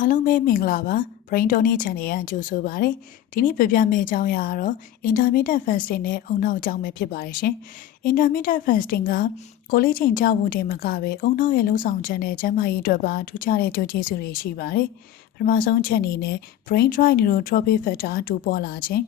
အားလုံးပဲမင်္ဂလာပါ Brain Tonic Channel ရကြိုဆိုပါရစေဒီနေ့ပြပြမယ့်အကြောင်းအရာကတော့ intermittent fasting နဲ့အုံနောက်အကြောင်းပဲဖြစ်ပါတယ်ရှင် intermittent fasting ကကိုယ်လေးချိန်ကြာဖို့တင်မကပဲအုံနောက်ရဲ့လုံဆောင်ချက်နဲ့ကျန်းမာရေးအတွက်ပါထူးခြားတဲ့ကြိုးကျေးဇူးတွေရှိပါတယ်ပထမဆုံးချက်အနေနဲ့ brain dry neurotrophic factor တူပေါ်လာခြင်း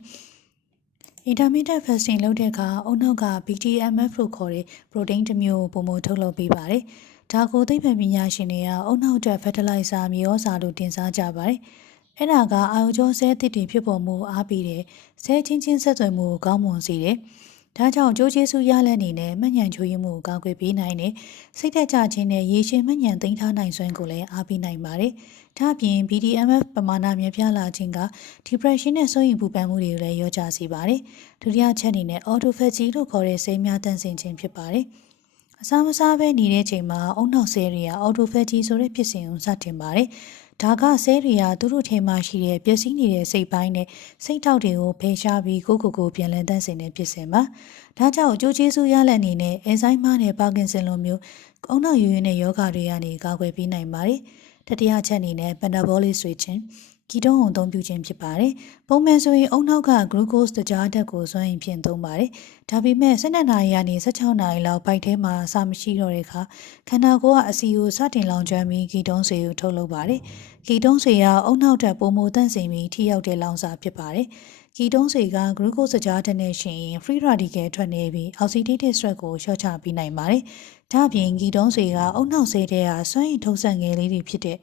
intermittent fasting လုပ်တဲ့အခါအုံနောက်က BDNF လို့ခေါ်တဲ့ protein တစ်မျိုးကိုပုံမှန်ထုတ်လုပ်ပေးပါတယ်။ဒါကိုသိပ္ပံပညာရှင်တွေကအုံနောက်အတွက် fertilizer မြေဩဇာလို့တင်စားကြပါတယ်။အဲ့ဒါကအာရုံကြောဆဲသစ်တွေဖြစ်ပေါ်မှုအားပေးတဲ့ဆဲချင်းချင်းဆက်သွယ်မှုကိုကောင်းမွန်စေတယ်။ဒါကြောင့်ကြိုးကျေးဇူးရလဒ်အနေနဲ့မှတ်ဉဏ်ချိုးယွင်းမှုကိုကာကွယ်ပေးနိုင်တယ်။စိတ်သက်ကြခြင်းနဲ့ရေရှည်မှတ်ဉဏ်သိမ်းထားနိုင်စွမ်းကိုလည်းအားပေးနိုင်ပါတယ်။ဒါ့အပြင် BDNF ပမာဏများပြားလာခြင်းက depression နဲ့စိုးရိမ်ပူပန်မှုတွေကိုလည်းလျော့ကျစေပါတယ်။ဒုတိယချက်အနေနဲ့ autophagy လို့ခေါ်တဲ့ဆေးများတန့်စင်ခြင်းဖြစ်ပါတယ်။အစာမစားဘဲနေတဲ့ချိန်မှာအုံနောက်ဆဲတွေက autophagy ဆိုတဲ့ဖြစ်စဉ်ကိုစတင်ပါတယ်။ဒါကဆဲတွေကသူတို့ထဲမှာရှိတဲ့ပျက်စီးနေတဲ့စိတ်ပိုင်းနဲ့စိတ်တောက်တွေကိုဖယ်ရှားပြီးကိုယ်ပြန်လည်တန့်စင်တဲ့ဖြစ်စဉ်ပါ။ဒါကြောင့်အကျိုးကျေးဇူးရလဒ်အနေနဲ့အယ်ဇိုင်းမားနဲ့ပါကင်ဆန်လိုမျိုးအုံနောက်ရွေးတဲ့ယောဂတွေကနေကာကွယ်ပေးနိုင်ပါတယ်။တတိယချက်အနေနဲ့ metabolic switching ကီတိုအုံသုံးပြုခြင်းဖြစ်ပါတယ်။ပုံမှန်ဆိုရင်အုံနောက်က glucose တကြားဓာတ်ကိုစွမ်းအင်ဖြင့်သုံးပါတယ်။ဒါပေမဲ့12နာရီကနေ16နာရီလောက်ပိုက်ထဲမှာအစာမရှိတော့တဲ့အခါခန္ဓာကိုယ်ကအဆီကိုစတင်လောင်ကျွမ်းပြီးကီတုံးဆွေကိုထုတ်လုပ်ပါတယ်။ကီတုံးဆွေကအုံနောက်တက်ပုံမတန့်စင်ပြီးထိရောက်တဲ့လောင်စာဖြစ်ပါတယ်။ကီတုံးဆွေက glucose တကြားဓာတ်နဲ့ရှင်ရင် free radical ထွက်နေပြီး oxidative stress ကိုလျှော့ချပေးနိုင်ပါတယ်။ဒါ့အပြင်ကီတုံးဆွေကအုံနောက်ဆေးတဲ့စွမ်းအင်ထုတ်ဆက်ငယ်လေးတွေဖြစ်တဲ့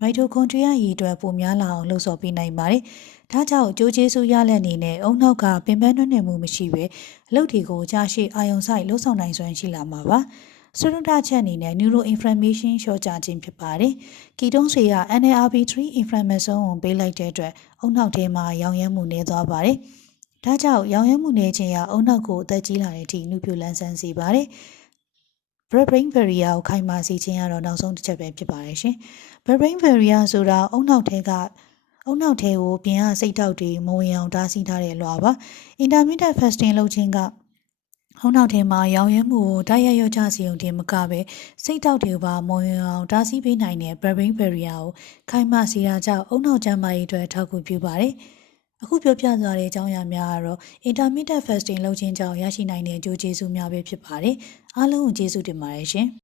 မိုက်တိုကွန်ထရီယာရည်အတွက်ပိုများလာအောင်လှုံ့ဆော်ပေးနိုင်ပါတယ်။ဒါကြောင့်ကြိုးကျေးဇူးရလဒ်အနေနဲ့အုံနောက်ကပင်ပန်းနှွမ်းနယ်မှုမရှိဘဲအလုပ်တွေကိုကြာရှည်အာရုံစိုက်လှုပ်ဆောင်နိုင်စွမ်းရှိလာမှာပါ။စရုဒ္ဒချက်အနေနဲ့ neuroinflammation လျှော့ချခြင်းဖြစ်ပါတယ်။ကီတုံးဆွေက NLRP3 inflammation ကိုပေးလိုက်တဲ့အတွက်အုံနောက်ထဲမှာရောင်ရမ်းမှုနည်းသွားပါတယ်။ဒါကြောင့်ရောင်ရမ်းမှုနည်းခြင်းကအုံနောက်ကိုအသက်ကြီးလာတဲ့အထိနှုတ်ပြလန်းဆန်းစေပါတယ်။ brain barrier ကိုခိုင်မာစေခြင်းကတော့နောက်ဆုံးတစ်ချက်ပဲဖြစ်ပါတယ်ရှင်။ brain barrier ဆိုတာအုံနောက်ထဲကိုပြင်ကစိတ်ထောက်တွေမဝင်အောင်တားဆီးထားတဲ့လွှာပါ။ intermittent fasting လုပ်ခြင်းကအုံနောက်ထဲမှာရောင်ရမ်းမှုကိုတိုက်ရိုက်ရော့ချစေုံတင်မကပဲစိတ်ထောက်တွေပါမဝင်အောင်တားဆီးပေးနိုင်တဲ့ brain barrier ကိုခိုင်မာစေတာကြောင့်အုံနောက်ကျန်းမာရေးအတွက်ထောက်ကူပြုပါတယ်။အခုပြောပြသွားတဲ့အကြောင်းအရာများကတော့ intermittent fasting လုပ်ခြင်းကြောင့်ရရှိနိုင်တဲ့အကျိုးကျေးဇူးများပဲဖြစ်ပါတယ်။အားလုံးကိုကျေးဇူးတင်ပါတယ်ရှင်။